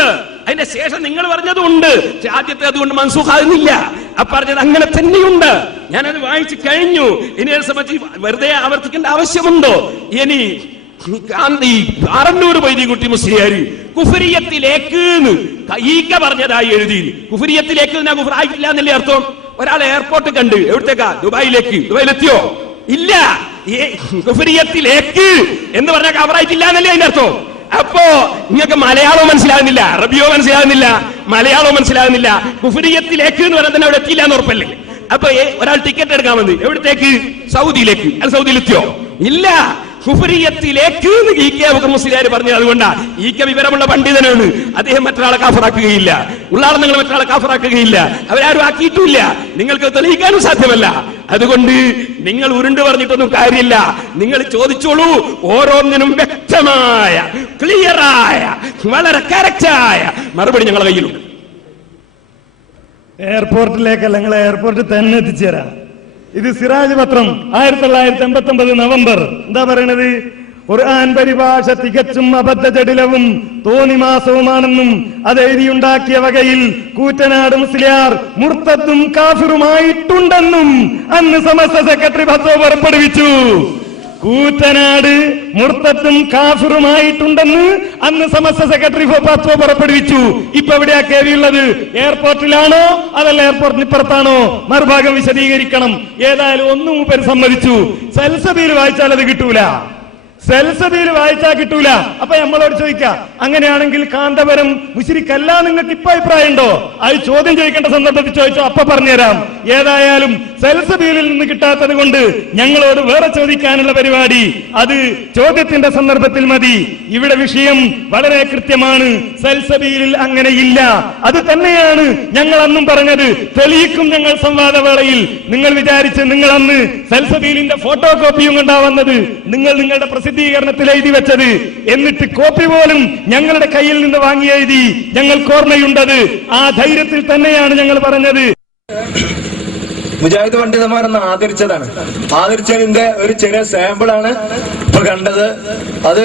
തന്നെയുണ്ട് അതിന്റെ ശേഷം നിങ്ങൾ പറഞ്ഞതുണ്ട് ഉണ്ട്. ആദ്യത്തെ അതുകൊണ്ട് മൻസൂഖാകുന്നില്ല ആ പറഞ്ഞത് അങ്ങനെ തന്നെയുണ്ട്. ഞാനത് വായിച്ചു കഴിഞ്ഞു. ഇനി സംബന്ധിച്ച് വെറുതെ ആവർത്തിക്കേണ്ട ആവശ്യമുണ്ടോ? ഇനി ആറന്നൂർ വൈദ്യകുട്ടി മുസ്ലിയാര് കുഫരിയത്തിലേക്ക് ഈക്ക പറഞ്ഞതായി എഴുതി കുഫരിയത്തിലേക്ക് ഞാൻ കുഫറായിട്ടില്ല എന്നല്ലേ അർത്ഥം? ഒരാൾ എയർപോർട്ട് കണ്ട്. എവിടത്തേക്കാ? ദുബായിലേക്ക്. ദുബായിലെത്തിയോ? ഇല്ല. കുഫരിയത്തിലേക്ക് എന്ന് പറഞ്ഞാൽ കവറായിട്ടില്ല എന്നല്ലേ അതിന്റെ അർത്ഥം? അപ്പോ നിങ്ങൾക്ക് മലയാളവും മനസ്സിലാകുന്നില്ല അറബിയോ മനസ്സിലാകുന്നില്ല മലയാളവും മനസ്സിലാകുന്നില്ല. കുഫുരിയത്തിലേക്ക് എന്ന് പറഞ്ഞാൽ തന്നെ അവിടെ എത്തിയില്ല എന്ന് ഉറപ്പല്ലേ? അപ്പൊ ഒരാൾ ടിക്കറ്റ് എടുക്കാൻ വന്ന് എവിടത്തേക്ക്? സൗദിയിലേക്ക്. അല്ല സൗദിയിൽ എത്തിയോ? ഇല്ല. കുഫരിയത്തിലേക്ക് എന്ന് ഈ കെ അബുക്കർ മുസ്ലിയാർ പറഞ്ഞു അതുകൊണ്ടാ. ഈ കെ വിവരമുള്ള പണ്ഡിതനാണ്. അദ്ദേഹം മറ്റൊരാളെ കാഫറാക്കുകയില്ല. ഉള്ളാളെ നിങ്ങൾ മറ്റൊരാളെ കാഫറാക്കുകയില്ല. അവരാരും ആക്കിയിട്ടില്ല നിങ്ങൾക്ക് തെളിയിക്കാനും സാധ്യമല്ല. അതുകൊണ്ട് നിങ്ങൾ ഉരുണ്ട് പറഞ്ഞിട്ടൊന്നും കാര്യമില്ല. നിങ്ങൾ ചോദിച്ചോളൂ ഓരോന്നിനും വ്യക്തമായ ക്ലിയറായ വളരെ കറക്റ്റായ മറുപടി ഞങ്ങളുടെ കയ്യിലുണ്ട്. എയർപോർട്ടിലേക്കല്ല ഞങ്ങൾ എയർപോർട്ടിൽ തന്നെ എത്തിച്ചേരാ. ഇത് സിറാജ് പത്രം ആയിരത്തി തൊള്ളായിരത്തി എൺപത്തി ഒമ്പത് നവംബർ. എന്താ പറയണത്? ഖുർആൻ പരിഭാഷ തികച്ചും അബദ്ധജടിലവും തോന്നിമാസവുമാണെന്നും അത് എഴുതിയുണ്ടാക്കിയ വകയിൽ കൂറ്റനാട് മുസ്ലിയാർ മുർത്തത്തും കാഫിറുമായിട്ടുണ്ടെന്നും അന്ന് സമസ്ത സെക്രട്ടറി ഭസോ പുറപ്പെടുവിച്ചു. കൂറ്റനാട് മുർത്തത്തും കാഫിറുമായിട്ടുണ്ടെന്ന് അന്ന് സമസ്ത സെക്രട്ടറി ഫത്വ പുറപ്പെടുവിച്ചു. ഇപ്പൊ എവിടെയാ കയറിയുള്ളത്? എയർപോർട്ടിലാണോ? അതല്ല എയർപോർട്ടിന് ഇപ്പുറത്താണോ? മറുഭാഗം വിശദീകരിക്കണം. ഏതായാലും ഒന്നും മൂപ്പര് സമ്മതിച്ചു സെൽസബിയിൽ വായിച്ചാൽ അത് കിട്ടൂല. സെൽസബിയിൽ വായിച്ചാൽ കിട്ടൂല. അപ്പൊ നമ്മളോട് ചോദിക്കാം അങ്ങനെയാണെങ്കിൽ കാന്തപുരം മുശിരിക്കല്ല നിങ്ങൾക്ക് ഇപ്പൊ അഭിപ്രായം ഉണ്ടോ അത് ചോദ്യം ചോദിക്കേണ്ട സന്ദർഭത്തിൽ ചോദിച്ചോ അപ്പൊ പറഞ്ഞുതരാം. ഏതായാലും സെൽസബിയിൽ നിന്ന് കിട്ടാത്തത് കൊണ്ട് ഞങ്ങളോട് വേറെ ചോദിക്കാനുള്ള പരിപാടി. അത് ചോദ്യത്തിന്റെ സന്ദർഭത്തിൽ മതി. ഇവിടെ വിഷയം വളരെ കൃത്യമാണ്. സെൽസബിയിൽ അങ്ങനെയില്ല അത് തന്നെയാണ് ഞങ്ങൾ അന്നും പറഞ്ഞത്. തെളിയിക്കും ഞങ്ങൾ സംവാദവേളയിൽ. നിങ്ങൾ വിചാരിച്ച് നിങ്ങൾ അന്ന് സെൽസബീലിന്റെ ഫോട്ടോ കോപ്പിയും കൊണ്ടാ വന്നത്. നിങ്ങൾ നിങ്ങളുടെ പ്രസിദ്ധീകരണത്തിൽ എഴുതി വെച്ചത്. എന്നിട്ട് കോപ്പി പോലും ഞങ്ങളുടെ കയ്യിൽ നിന്ന് വാങ്ങി എഴുതി ഞങ്ങൾക്ക് ഓർമ്മയുണ്ടത്. ആ ധൈര്യത്തിൽ തന്നെയാണ് ഞങ്ങൾ പറഞ്ഞത്. മുജാഹിദ് പണ്ഡിതന്മാരെന്ന് ആദരിച്ചതാണ്. ആദരിച്ചതിന്റെ ഒരു ചെറിയ സാമ്പിളാണ് ഇപ്പൊ കണ്ടത്. അത്